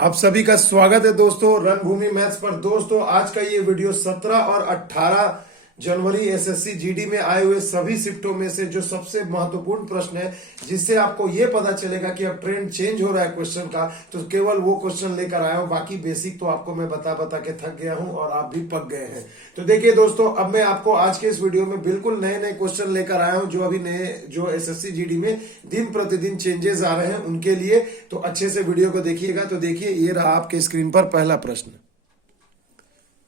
आप सभी का स्वागत है दोस्तों रणभूमि मैथ्स पर। दोस्तों आज का ये वीडियो 17 और 18 जनवरी एसएससी जीडी में आए हुए सभी शिफ्टों में से जो सबसे महत्वपूर्ण प्रश्न है, जिससे आपको ये पता चलेगा कि अब ट्रेंड चेंज हो रहा है क्वेश्चन का, तो केवल वो क्वेश्चन लेकर आया हूं। बाकी बेसिक तो आपको मैं बता बता के थक गया हूं और आप भी पक गए हैं। तो देखिए दोस्तों, अब मैं आपको आज के इस वीडियो में बिल्कुल नए नए क्वेश्चन लेकर आया हूं, जो अभी नए जो एसएससी जीडी में दिन प्रतिदिन चेंजेस आ रहे हैं उनके लिए। तो अच्छे से वीडियो को देखिएगा। तो देखिए, ये रहा आपके स्क्रीन पर पहला प्रश्न।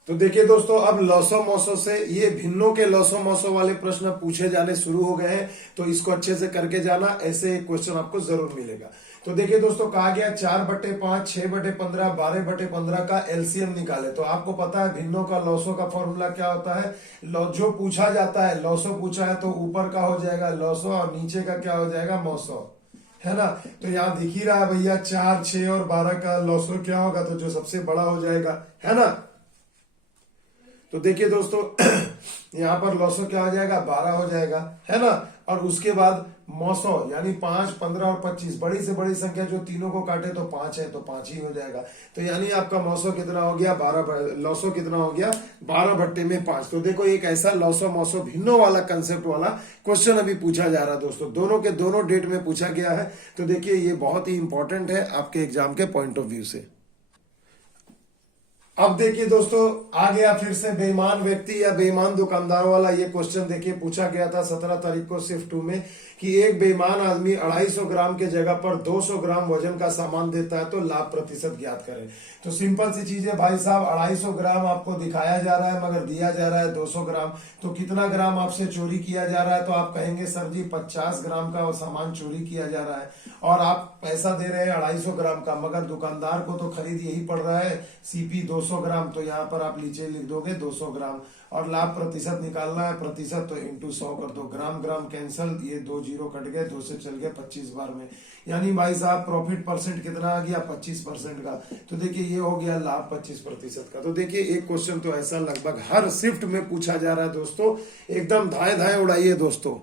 तो देखिए दोस्तों, अब लॉसो मौसो से ये भिन्नों के लॉसो मौसो वाले प्रश्न पूछे जाने शुरू हो गए हैं, तो इसको अच्छे से करके जाना, ऐसे क्वेश्चन आपको जरूर मिलेगा। तो देखिए दोस्तों, कहा गया 4/5, 6/15, 12/15 का एलसीएम निकाले। तो आपको पता है भिन्नों का लॉसो का फॉर्मूला क्या होता है। जो पूछा जाता है, लॉसो पूछा है तो ऊपर का हो जाएगा लॉसो और नीचे का क्या हो जाएगा मौसो, है ना। तो यहाँ दिख ही रहा है भैया, 4, 6 और 12 का लॉसो क्या होगा, तो जो सबसे बड़ा हो जाएगा, है ना। तो देखिए दोस्तों, यहाँ पर लॉसो क्या हो जाएगा, 12 हो जाएगा, है ना। और उसके बाद मौसो यानी 5, 15 और 25, बड़ी से बड़ी संख्या जो तीनों को काटे तो 5 है, तो 5 ही हो जाएगा। तो यानी आपका मौसो कितना हो गया, 12, लॉसो कितना हो गया, 12/5। तो देखो, एक ऐसा लॉसो मौसो भिन्नों वाला कंसेप्ट वाला क्वेश्चन अभी पूछा जा रहा है दोस्तों, दोनों के दोनों डेट में पूछा गया है। तो देखिए, ये बहुत ही इंपॉर्टेंट है आपके एग्जाम के पॉइंट ऑफ व्यू से। अब देखिए दोस्तों, आ गया फिर से बेईमान व्यक्ति या बेईमान दुकानदार वाला ये क्वेश्चन। देखिए, पूछा गया था 17 तारीख को शिफ्ट 2 में कि एक बेईमान आदमी 250 ग्राम के जगह पर 200 ग्राम वजन का सामान देता है, तो लाभ प्रतिशत ज्ञात करें। तो सिंपल सी चीज है भाई साहब, 250 ग्राम आपको दिखाया जा रहा है मगर दिया जा रहा है 200 ग्राम। तो कितना ग्राम आपसे चोरी किया जा रहा है, तो आप कहेंगे सर जी 50 ग्राम का सामान चोरी किया जा रहा है और आप पैसा दे रहे हैं 250 ग्राम का, मगर दुकानदार को तो खरीद यही पड़ रहा है सीपी 200 ग्राम। तो यहाँ पर आप नीचे लिख दोगे 200 ग्राम और लाभ प्रतिशत निकालना है, प्रतिशत तो इंटू 100 कर दो, ग्राम ग्राम कैंसल, ये 2 जीरो कट गए, 2 से चल गए 25 बार में। यानी भाई साहब प्रॉफिट परसेंट कितना आ गया, 25% का। तो देखिए, ये हो गया लाभ 25% का। तो देखिए, एक क्वेश्चन तो ऐसा लगभग हर शिफ्ट में पूछा जा रहा है दोस्तों, एकदम धाए धाए उड़ाइए दोस्तों।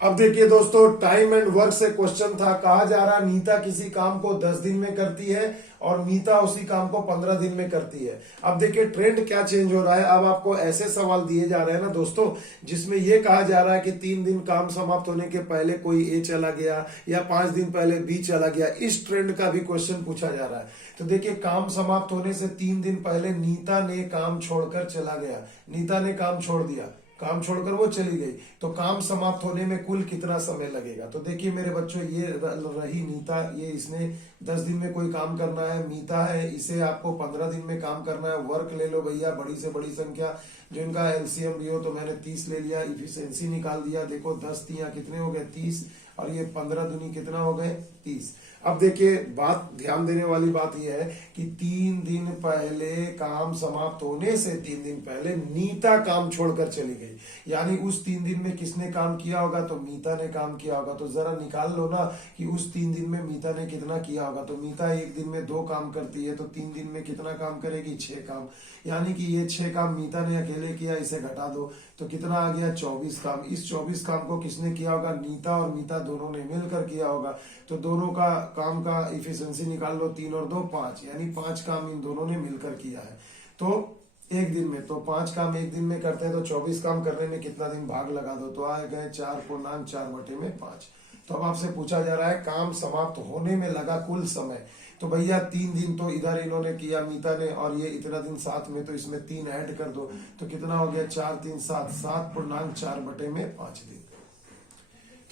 अब देखिए दोस्तों, टाइम एंड वर्क से क्वेश्चन था। कहा जा रहा है नीता किसी काम को 10 दिन में करती है और मीता उसी काम को 15 दिन में करती है। अब देखिए ट्रेंड क्या चेंज हो रहा है। अब आपको ऐसे सवाल दिए जा रहे हैं ना दोस्तों, जिसमें यह कहा जा रहा है कि 3 दिन काम समाप्त होने के पहले कोई ए चला गया या 5 दिन पहले बी चला गया। इस ट्रेंड का भी क्वेश्चन पूछा जा रहा है। तो देखिए, काम समाप्त होने से 3 दिन पहले नीता ने काम छोड़कर चला गया, नीता ने काम छोड़ दिया, काम छोड़कर वो चली गई, तो काम समाप्त होने में कुल कितना समय लगेगा। तो देखिए मेरे बच्चों, ये रही नीता, ये इसने 10 दिन में कोई काम करना है। मीता है, इसे आपको 15 दिन में काम करना है। वर्क ले लो भैया, बड़ी से बड़ी संख्या जिनका एलसीएम भी हो, तो मैंने 30 ले लिया, इफिशियंसी निकाल दिया। देखो 10 तिया कितने हो गए, 30, और ये 15 दूनी कितना हो गए, 30। अब देखिए, बात ध्यान देने वाली बात यह है कि 3 दिन पहले काम समाप्त होने से 3 दिन पहले नीता काम छोड़कर चली गई, यानी उस 3 दिन में किसने काम किया होगा, तो मीता ने काम किया होगा। तो जरा निकाल लो ना कि उस 3 दिन में मीता ने कितना किया होगा। तो मीता एक दिन में 2 काम करती है, तो 3 दिन में कितना काम करेगी, 6 काम। यानी कि ये 6 काम मीता ने अकेले किया, इसे घटा दो तो कितना आ गया, 24 काम। इस 24 काम को किसने किया होगा, नीता और मीता दोनों ने मिलकर किया होगा। तो दोनों का काम का इफिशियंसी निकाल लो, 3 और 2 5, यानी 5 काम इन दोनों ने मिलकर किया है। तो एक दिन में, तो 5 काम एक दिन में करते हैं, तो 24 काम करने में कितना दिन, भाग लगा दो, तो आ गए 4/4/5। तो अब आपसे पूछा जा रहा है काम समाप्त होने में लगा कुल समय। तो भैया 3 दिन तो इधर इन्होंने किया मीता ने, और ये इतना दिन साथ में, तो इसमें 3 ऐड कर दो, तो कितना हो गया, 4 3 7, 7/4/5 दिन।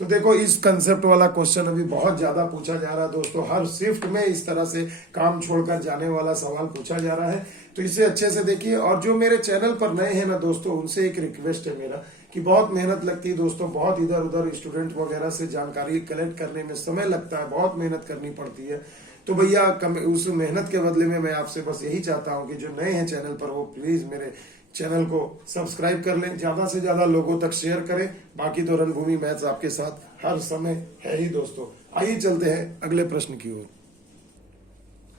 तो देखो, इस कंसेप्ट वाला क्वेश्चन अभी बहुत ज्यादा पूछा जा रहा है दोस्तों, हर शिफ्ट में इस तरह से काम छोड़कर जाने वाला सवाल पूछा जा रहा है। तो इसे अच्छे से देखिए। और जो मेरे चैनल पर नए हैं ना दोस्तों, उनसे एक रिक्वेस्ट है मेरा कि बहुत मेहनत लगती है दोस्तों, बहुत इधर उधर स्टूडेंट वगैरह से जानकारी कलेक्ट करने में समय लगता है, बहुत मेहनत करनी पड़ती है। तो भैया उस मेहनत के बदले में मैं आपसे बस यही चाहता हूं कि जो नए हैं चैनल पर, वो प्लीज मेरे चैनल को सब्सक्राइब कर लें, ज्यादा से ज्यादा लोगों तक शेयर करें। बाकी तो रणभूमि मैथ्स आपके साथ हर समय है ही दोस्तों। आइए चलते हैं अगले प्रश्न की ओर।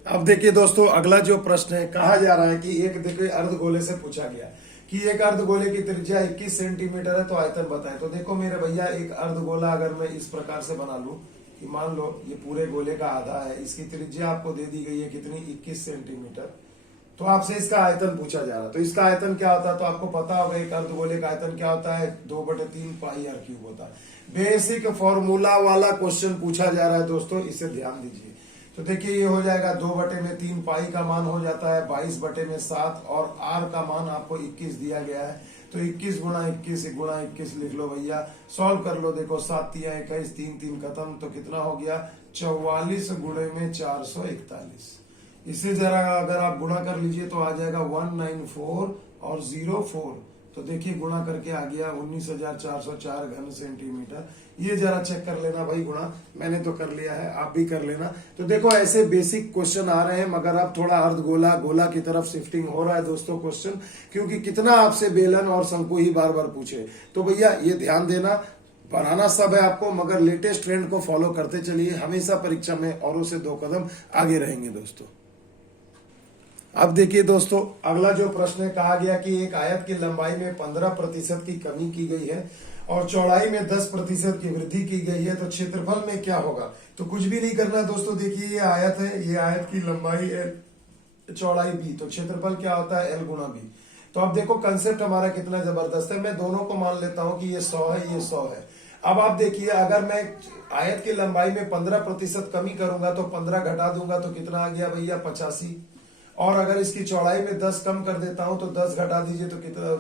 अब देखिए दोस्तों, अगला जो प्रश्न है, कहा जा रहा है कि एक देखिए अर्धगोले से पूछा गया कि एक अर्धगोले की त्रिज्या 21 सेंटीमीटर है, तो आयतन बताएं। तो देखो मेरे भैया, एक अर्धगोला अगर मैं इस प्रकार से बना लूं, कि मान लो ये पूरे गोले का आधा है, इसकी त्रिज्या आपको दे दी गई है कितनी, 21 सेंटीमीटर। तो आपसे इसका आयतन पूछा जा रहा है, तो इसका आयतन क्या होता है, तो आपको पता होगा एक अर्धगोले का आयतन क्या होता है, 2/3 पाई आर क्यूब होता है। बेसिक फॉर्मूला वाला क्वेश्चन पूछा जा रहा है दोस्तों, इसे ध्यान दीजिए। तो देखिए ये हो जाएगा 2/3 पाई का मान हो जाता है 22/7 और आर का मान आपको 21 दिया गया है। तो 21 गुणा 21 लिख लो भैया, सॉल्व कर लो। देखो 7 × 21, 3 खत्म, तो कितना हो गया 44 गुणे में 441। इसे जरा अगर आप गुणा कर लीजिए तो आ जाएगा 194 और 04। तो देखिए गुणा करके आ गया 19,404 घन सेंटीमीटर। ये जरा चेक कर लेना भाई, गुणा मैंने तो कर लिया है, आप भी कर लेना। तो देखो ऐसे बेसिक क्वेश्चन आ रहे हैं, मगर अब थोड़ा अर्धगोला गोला की तरफ शिफ्टिंग हो रहा है दोस्तों क्वेश्चन, क्योंकि कितना आपसे बेलन और शंकु ही बार बार पूछे। तो भैया ये ध्यान देना, बनाना सब है आपको, मगर लेटेस्ट ट्रेंड को फॉलो करते चलिए, हमेशा परीक्षा में औरों से 2 कदम आगे रहेंगे दोस्तों। अब देखिए दोस्तों, अगला जो प्रश्न है, कहा गया कि एक आयत की लंबाई में 15% की कमी की गई है और चौड़ाई में 10% की वृद्धि की गई है, तो क्षेत्रफल में क्या होगा। तो कुछ भी नहीं करना दोस्तों, देखिए ये आयत है, ये आयत की लंबाई है, चौड़ाई b, तो क्षेत्रफल क्या होता है l गुणा b। तो अब देखो कंसेप्ट हमारा कितना जबरदस्त है, मैं दोनों को मान लेता हूं कि ये 100 है, ये 100 है। अब आप देखिए, अगर मैं आयत की लंबाई में 15% कमी करूंगा तो 15 घटा दूंगा तो कितना आ गया भैया 85, और अगर इसकी चौड़ाई में 10 कम कर देता हूं तो 10 घटा दीजिए तो कितना,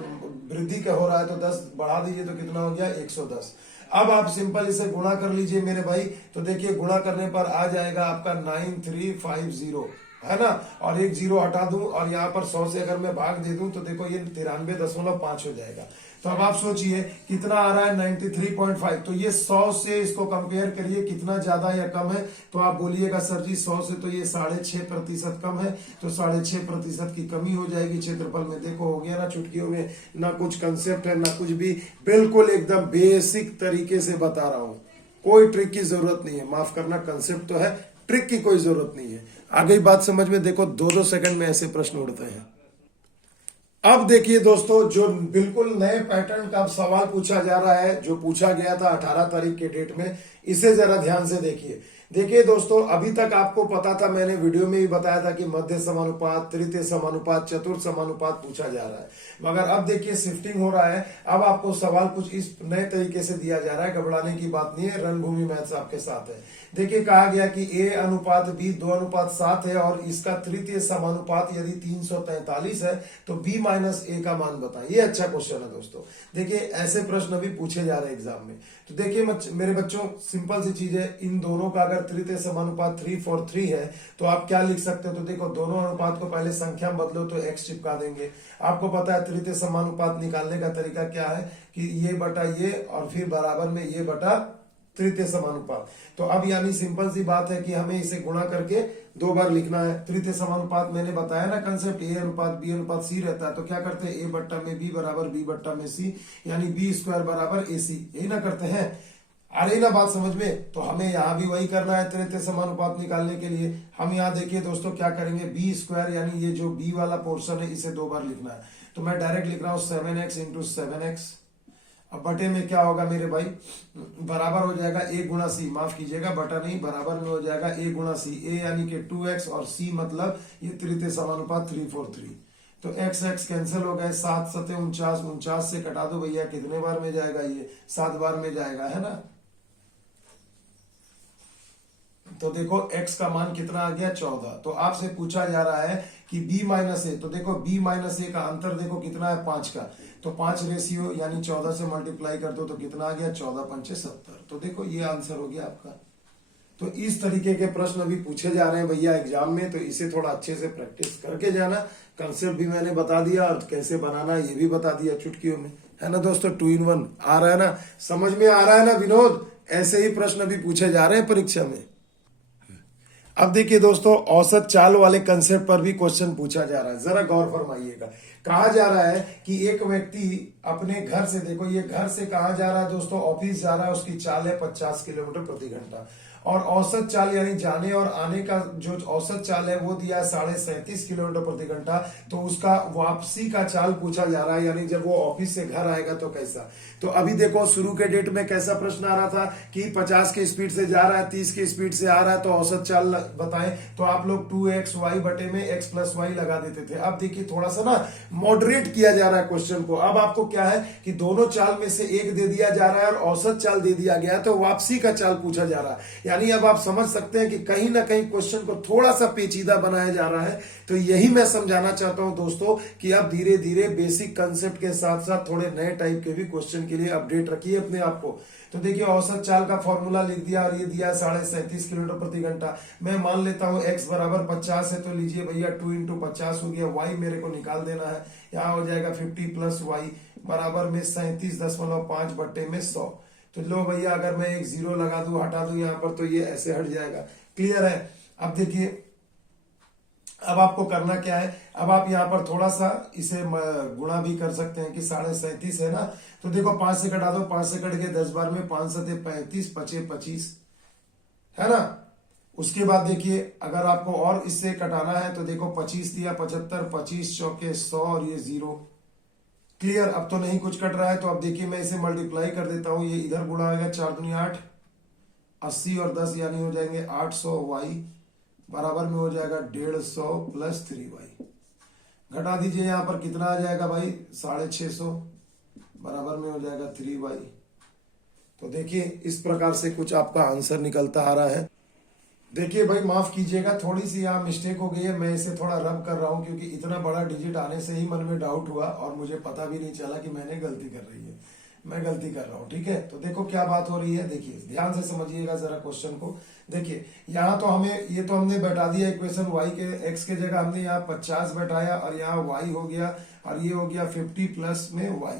वृद्धि का हो रहा है तो 10 बढ़ा दीजिए तो कितना हो गया 110। अब आप सिंपल इसे गुणा कर लीजिए मेरे भाई, तो देखिए गुणा करने पर आ जाएगा आपका 9350, है ना, और एक 0 हटा दूं और यहाँ पर 100 से अगर मैं भाग दे दूं तो देखो ये 93.5 हो जाएगा। तो अब आप सोचिए कितना आ रहा है 93.5, तो ये 100 से इसको कंपेयर करिए कितना ज्यादा या कम है। तो आप बोलिएगा सर जी 100 से तो ये 6.5% कम है, तो 6.5% की कमी हो जाएगी क्षेत्रफल में। देखो हो गया ना चुटकियों में, ना कुछ कंसेप्ट है ना कुछ भी, बिल्कुल एकदम बेसिक तरीके से बता रहा हूं, कोई ट्रिक की जरूरत नहीं है। माफ करना, कंसेप्ट तो है, ट्रिक की कोई जरूरत नहीं है। आ गई बात समझ में। देखो 2-2 सेकंड में ऐसे प्रश्न उड़ते हैं। अब देखिए दोस्तों, जो बिल्कुल नए पैटर्न का सवाल पूछा जा रहा है, जो पूछा गया था 18 तारीख के डेट में, इसे जरा ध्यान से देखिए। देखिए दोस्तों, अभी तक आपको पता था, मैंने वीडियो में भी बताया था कि मध्य समानुपात, तृतीय समानुपात, चतुर्थ समानुपात पूछा जा रहा है, मगर अब देखिए शिफ्टिंग हो रहा है। अब आपको सवाल कुछ इस नए तरीके से दिया जा रहा है, घबराने की बात नहीं है, रणभूमि मैथ्स आपके साथ है। देखिए कहा गया कि A/B 2:7 है और इसका तृतीय समानुपात यदि 343 है तो B-A का मान बताएं। ये अच्छा क्वेश्चन है दोस्तों। देखिए ऐसे प्रश्न भी पूछे जा रहे हैं एग्जाम में। तो देखिए मेरे बच्चों, सिंपल सी चीज है, इन दोनों का अगर तृतीय समानुपात 3:3 है तो आप क्या लिख सकते हो। तो देखो दोनों अनुपात को पहले संख्या में बदलो तो x चिपका देंगे। आपको पता है तृतीय समानुपात निकालने का तरीका क्या है कि ये बटा ये और फिर बराबर में ये बटा तृतीय समानुपात। तो अब यानी सिंपल सी बात है कि हमें इसे गुणा करके 2 बार लिखना है। तृतीय समानुपात मैंने बताया ना कंसेप्ट, A/B/C रहता है, तो क्या करते हैं A/B बराबर B/C, यानी B² बराबर AC, यही ना करते हैं। आ रही ना बात समझ में। तो हमें यहाँ भी वही करना है तृतीय समानुपात निकालने के लिए। हम यहाँ देखिए दोस्तों क्या करेंगे, B² यानी ये जो B वाला पोर्शन है इसे 2 बार लिखना है। तो मैं डायरेक्ट लिख रहा हूँ 7x × 7x। अब बटे में क्या होगा मेरे भाई, बराबर हो जाएगा A × C, माफ कीजिएगा बटा नहीं, बराबर में हो जाएगा A × C। A यानी कि 2x और C मतलब ये तृतीय समानुपात 3:3। तो x कैंसिल हो गए, 7 × 7 = 49, 49 से कटा दो भैया, कितने बार में जाएगा, ये 7 बार में जाएगा, है ना। तो देखो x का मान कितना आ गया 14। तो आपसे पूछा जा रहा है कि B-A, तो देखो B-A का अंतर देखो कितना है 5 का, तो 5 रेशियो यानी 14 से मल्टीप्लाई कर दो तो कितना आ गया 14×5 = 70। तो देखो ये आंसर हो गया आपका। तो इस तरीके के प्रश्न अभी पूछे जा रहे हैं भैया एग्जाम में, तो इसे थोड़ा अच्छे से प्रैक्टिस करके जाना। कंसेप्ट भी मैंने बता दिया और कैसे बनाना ये भी बता दिया चुटकियों में, है ना दोस्तों। 2 in 1 आ रहा है ना, समझ में आ रहा है ना विनोद। ऐसे ही प्रश्न भी पूछे जा रहे हैं परीक्षा में। अब देखिए दोस्तों, औसत चाल वाले कंसेप्ट पर भी क्वेश्चन पूछा जा रहा है, जरा गौर फरमाइएगा। कहा जा रहा है कि एक व्यक्ति अपने घर से, देखो ये घर से कहा जा रहा है दोस्तों, ऑफिस जा रहा है, उसकी चाल है 50 किलोमीटर प्रति घंटा, और औसत चाल यानी जाने और आने का जो औसत चाल है वो दिया 37.5 किलोमीटर प्रति घंटा, तो उसका वापसी का चाल पूछा जा रहा है, यानी जब वो ऑफिस से घर आएगा तो कैसा। तो अभी देखो शुरू के डेट में कैसा प्रश्न आ रहा था कि 50 के स्पीड से जा रहा है, 30 के स्पीड से आ रहा है, तो औसत चाल बताएं, तो आप लोग 2xy बटे में x प्लस वाई लगा देते थे। अब देखिए थोड़ा सा ना मॉडरेट किया जा रहा है क्वेश्चन को। अब आपको क्या है कि दोनों चाल में से एक दे दिया जा रहा है और औसत चाल दे दिया गया है, तो वापसी का चाल पूछा जा रहा है। यानी अब आप समझ सकते हैं कि कहीं ना कहीं क्वेश्चन को थोड़ा सा पेचीदा बनाया जा रहा है। तो यही मैं समझाना चाहता हूं दोस्तों कि आप धीरे धीरे बेसिक कंसेप्ट के साथ साथ थोड़े नए टाइप के भी क्वेश्चन के लिए अपडेट रखिए अपने आप को। तो देखिए औसत चाल का फॉर्मूला लिख दिया और ये दिया 37.5 किलोमीटर प्रति घंटा। मैं मान लेता हूं x बराबर 50 है, तो लीजिए भैया 2 इंटू 50 हो गया, y मेरे को निकाल देना है। यहाँ हो जाएगा 50 प्लस वाई बराबर में 37.5 बट्टे में 100। तो लो भैया अगर मैं एक जीरो लगा दूं हटा दूं यहाँ पर, तो ये ऐसे हट जाएगा। क्लियर है। अब देखिए अब आपको करना क्या है, अब आप यहाँ पर थोड़ा सा इसे गुणा भी कर सकते हैं कि 37.5 है ना, तो देखो 5 से कटा दो, 5 से कट के 10 बार में 5 सते 35 पचे 25 है ना। उसके बाद देखिए अगर आपको और इससे कटाना है तो देखो 25 दिया 75, 25 चौके 100 और ये 0। क्लियर। अब तो नहीं कुछ कट रहा है, तो अब देखिए मैं इसे मल्टीप्लाई कर देता हूं, ये इधर गुणा आएगा 4 दूनी 8, 80 और 10 यानी हो जाएंगे 800 वाई बराबर में हो जाएगा 150 प्लस 3y। घटा दीजिए यहाँ पर कितना आ जाएगा भाई 650 बराबर में हो जाएगा 3y। तो देखिए इस प्रकार से कुछ आपका आंसर निकलता आ रहा है। देखिए भाई माफ कीजिएगा थोड़ी सी यहाँ मिस्टेक हो गई है, मैं इसे थोड़ा रब कर रहा हूँ क्योंकि इतना बड़ा डिजिट आने से ही मन में डाउट हुआ और मुझे पता भी नहीं चला कि मैंने गलती कर रही है, मैं गलती कर रहा हूँ। ठीक है, तो देखो क्या बात हो रही है, देखिए ध्यान से समझिएगा जरा क्वेश्चन को। देखिए यहाँ तो हमें ये तो हमने बैठा दिया इक्वेशन y के x के जगह हमने यहाँ 50 बैठाया और यहाँ y हो गया और ये हो गया 50 प्लस में y।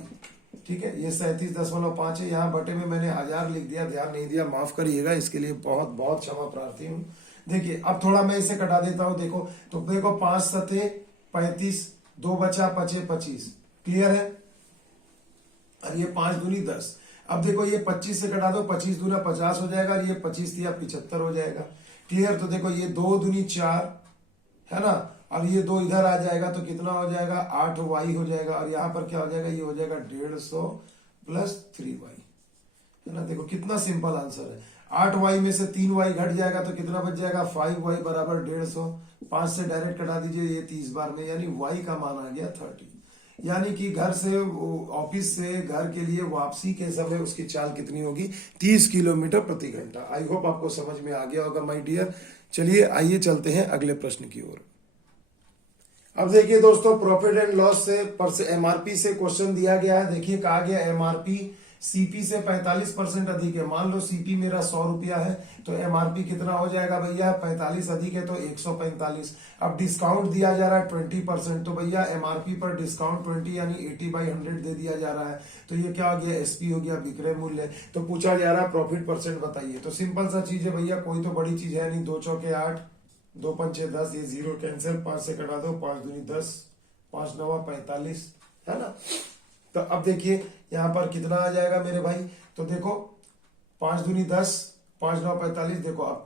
ठीक है, ये 37.5 है, यहाँ बटे में मैंने 1000 लिख दिया, ध्यान नहीं दिया, माफ करिएगा, इसके लिए बहुत बहुत क्षमा प्रार्थी हूँ। देखिए अब थोड़ा मैं इसे कटा देता हूँ, देखो तो देखो 5 सते 35, 2 बचा 5 25। क्लियर है। और ये 5 दूनी 10। अब देखो ये 25 से कटा दो, 25 दूना 50 हो जाएगा और ये 25 दिया 75 हो जाएगा। क्लियर। तो देखो ये 2 दूनी 4 है ना, और ये 2 इधर आ जाएगा तो कितना हो जाएगा 8y हो जाएगा और यहाँ पर क्या हो जाएगा, ये हो जाएगा 150 प्लस 3y है ना। देखो कितना सिंपल आंसर है। 8y में से 3y घट जाएगा तो कितना बच जाएगा 5y बराबर 150। 5 से डायरेक्ट कटा दीजिए ये 30 बार में, यानी y का मान आ गया 30। यानी कि घर से ऑफिस से घर के लिए वापसी के समय उसकी चाल कितनी होगी 30 किलोमीटर प्रति घंटा। आई होप आपको समझ में आ गया होगा माय डियर। चलिए आइए चलते हैं अगले प्रश्न की ओर। अब देखिए दोस्तों प्रॉफिट एंड लॉस से एमआरपी से क्वेश्चन दिया गया है। देखिए कहा गया एमआरपी सीपी से 45% अधिक है। मान लो सीपी मेरा 100 रुपया है तो एमआरपी कितना हो जाएगा भैया 45 अधिक है तो 145। अब डिस्काउंट दिया जा रहा है 20%, तो भैया एमआरपी पर डिस्काउंट 20 यानी 80/100 दे दिया जा रहा है। तो ये क्या हो गया एसपी हो गया विक्रय मूल्य। तो पूछा जा रहा है प्रॉफिट परसेंट बताइए। तो सिंपल सा चीज है भैया, कोई तो बड़ी चीज है नहीं। 2 चौके 8, 2 पंचे 10, ये 0 कैंसिल, 5 से कटा दो, 5 दूनी 10, 5 नवा 45 है ना। तो अब देखिए यहाँ पर कितना आ जाएगा मेरे भाई, तो देखो 5 दूनी 10, 5 9 45। देखो अब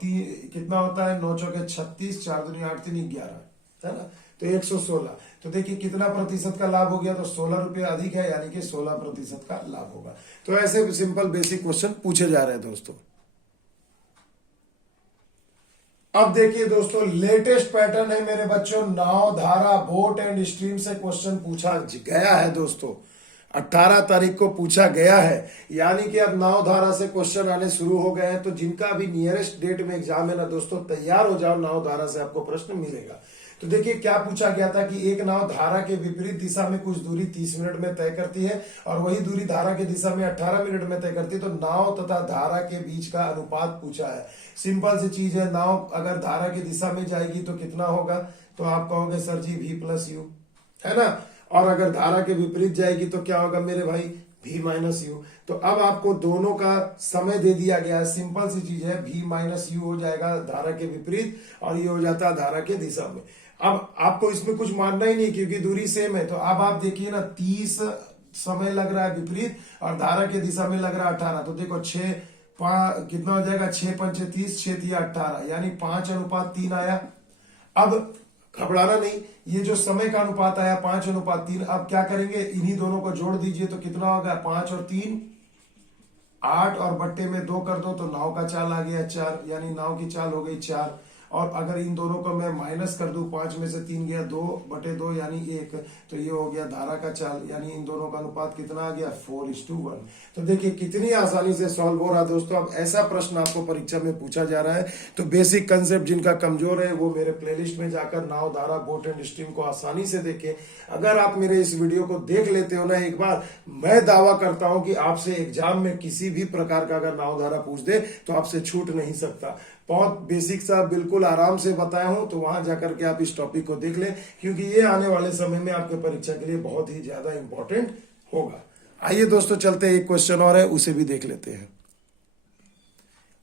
कितना होता है 9 चौके 36, 4 दूनी 8 3 11 है ना, तो 116। तो देखिए कितना प्रतिशत का लाभ हो गया, तो 16 रुपये अधिक है यानी कि 16% का लाभ होगा। तो ऐसे सिंपल बेसिक क्वेश्चन पूछे जा रहे हैं दोस्तों। अब देखिए दोस्तों लेटेस्ट पैटर्न है मेरे बच्चों, नाव धारा बोट एंड स्ट्रीम से क्वेश्चन पूछा गया है दोस्तों। 18 तारीख को पूछा गया है, यानी कि अब नाव धारा से क्वेश्चन आने शुरू हो गए हैं। तो जिनका अभी नियरेस्ट डेट में एग्जाम है ना दोस्तों, तैयार हो जाओ, नाव धारा से आपको प्रश्न मिलेगा। तो देखिए क्या पूछा गया था कि एक नाव धारा के विपरीत दिशा में कुछ दूरी 30 मिनट में तय करती है और वही दूरी धारा की दिशा में 18 मिनट में तय करती है। तो नाव तथा धारा के बीच का अनुपात पूछा है। सिंपल सी चीज है, नाव अगर धारा की दिशा में जाएगी तो कितना होगा, तो आप कहोगे sir ji v plus U है ना, और अगर धारा के विपरीत जाएगी तो क्या होगा मेरे भाई v माइनस यू। तो अब आपको दोनों का समय दे दिया गया है, सिंपल सी चीज है, v माइनस यू हो जाएगा धारा के विपरीत और ये हो जाता है धारा के दिशा में। अब आपको इसमें कुछ मानना ही नहीं क्योंकि दूरी सेम है। तो अब आप देखिए ना 30 समय लग रहा है विपरीत और धारा के दिशा में लग रहा है 18। तो देखो 6 कितना हो जाएगा, 6 पंचे 30, 6 तिया 18, यानी 5:3 आया। अब घबराना नहीं, ये जो समय का अनुपात आया 5:3, अब क्या करेंगे, इन्हीं दोनों को जोड़ दीजिए तो कितना होगा, 5 और 3 8, और बट्टे में 2 कर दो तो नाव का चाल आ गया 4, यानी नाव की चाल हो गई 4। और अगर इन दोनों को मैं माइनस कर दूं, 5 में से 3 गया, 2/2 यानी 1, तो ये हो गया धारा का चाल, यानी इन दोनों का अनुपात कितना आ गया, 4:1। तो देखिए कितनी आसानी से सॉल्व हो रहा है दोस्तों। अब ऐसा प्रश्न आपको परीक्षा में पूछा जा रहा है तो बेसिक कंसेप्ट जिनका कमजोर है वो मेरे प्लेलिस्ट में जाकर नाव, धारा, बोट एंड स्ट्रीम को आसानी से देखें। अगर आप मेरे इस वीडियो को देख लेते हो ना एक बार, मैं दावा करता हूं कि आपसे एग्जाम में किसी भी प्रकार का अगर नाव, धारा पूछ दे तो आपसे छूट नहीं सकता। बहुत बेसिक सा बिल्कुल आराम से बताया हूं, तो वहां जाकर के आप इस टॉपिक को देख लें, क्योंकि ये आने वाले समय में आपके परीक्षा के लिए बहुत ही ज्यादा इंपॉर्टेंट होगा। आइए दोस्तों चलते हैं, एक क्वेश्चन और है उसे भी देख लेते हैं।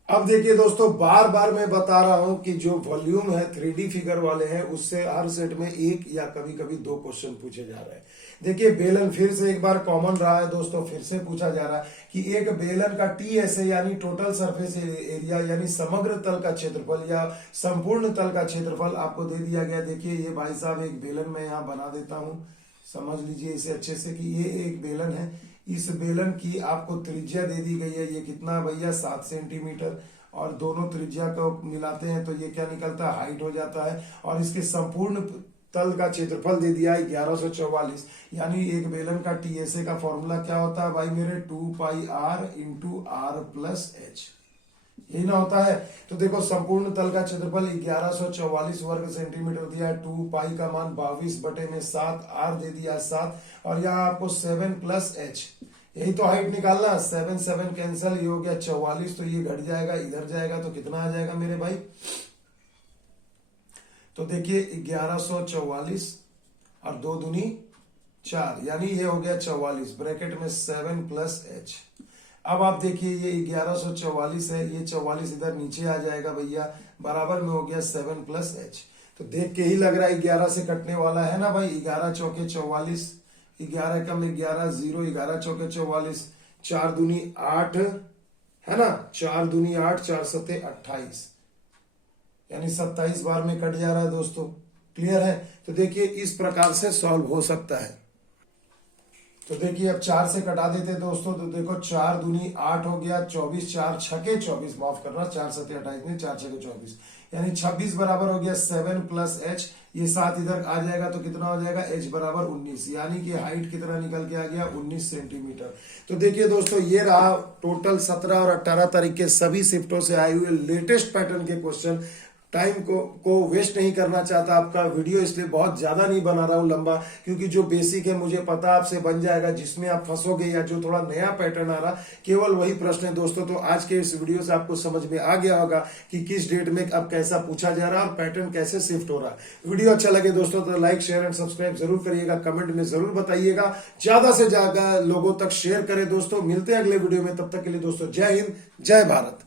अब देखिए दोस्तों, बार बार मैं बता रहा हूं कि जो वॉल्यूम है 3D फिगर वाले हैं उससे हर सेट में एक या कभी कभी 2 क्वेश्चन पूछे जा रहे हैं। देखिए बेलन फिर से एक बार कॉमन रहा है दोस्तों, फिर से पूछा जा रहा है कि एक बेलन का TSA यानी टोटल सरफेस एरिया, यानी समग्र तल का क्षेत्रफल या संपूर्ण तल का क्षेत्रफल आपको दे दिया गया। देखिए ये भाई साहब एक बेलन मैं यहाँ बना देता हूं, समझ लीजिए इसे अच्छे से कि ये एक बेलन है। इस बेलन की आपको त्रिज्या दे दी गई है, ये कितना भैया, 7 सेंटीमीटर, और दोनों त्रिज्या को मिलाते हैं तो ये क्या निकलता है, हाइट हो जाता है। और इसके संपूर्ण तल का क्षेत्रफल दे दिया है 1144, यानी एक बेलन का TSA का फॉर्मूला क्या होता है भाई मेरे, 2πr × r+h, यही ना होता है। तो देखो संपूर्ण तल का क्षेत्रफल 1144 वर्ग सेंटीमीटर दिया है, 2π का मान 22/7, r दे दिया 7, और यहाँ आपको 7+h, यही तो हाइट निकालना, 7 7 कैंसल, ये हो गया 44, तो ये घट जाएगा, इधर जाएगा तो कितना आ जाएगा मेरे भाई, तो देखिए 1144 और 2 दूनी 4, यानी ये हो गया 44, ब्रैकेट में 7+h। अब आप देखिए ये 1144 है, ये 44 इधर नीचे आ जाएगा भैया, बराबर में हो गया 7+h। तो देख के ही लग रहा है 11 से कटने वाला है ना भाई, 11 चौके 44, 11 कम 11 0, 11 चौके 44, 4 दूनी 8 है ना, 4 दूनी 8, 4 सते 28, यानी 27 बार में कट जा रहा है दोस्तों। क्लियर है? तो देखिए इस प्रकार से सॉल्व हो सकता है। तो देखिए अब 4 से कटा देते दोस्तों, तो देखो 4 दूनी 8 हो गया, 24, 4 छके 24, माफ करना, 4 सते 28 नहीं, 4 छके 24, यानी 26 बराबर हो गया 7+h, ये 7 इधर आ जाएगा तो कितना हो जाएगा, h बराबर 19, यानी कि हाइट कितना निकल के आ गया, 19 सेंटीमीटर। तो देखिए दोस्तों ये रहा टोटल 17 और 18 तारीख के सभी शिफ्टों से आए हुए लेटेस्ट पैटर्न के क्वेश्चन। टाइम को वेस्ट नहीं करना चाहता आपका वीडियो, इसलिए बहुत ज्यादा नहीं बना रहा हूं लंबा, क्योंकि जो बेसिक है मुझे पता आपसे बन जाएगा, जिसमें आप फंसोगे या जो थोड़ा नया पैटर्न आ रहा केवल वही प्रश्न है दोस्तों। तो आज के इस वीडियो से आपको समझ में आ गया होगा कि किस डेट में अब कैसा पूछा जा रहा है और पैटर्न कैसे शिफ्ट हो रहा है। वीडियो अच्छा लगे दोस्तों तो लाइक, शेयर एंड सब्सक्राइब जरूर करिएगा, कमेंट में जरूर बताइएगा, ज्यादा से ज्यादा लोगों तक शेयर करें दोस्तों। मिलते हैं अगले वीडियो में, तब तक के लिए दोस्तों जय हिंद, जय भारत।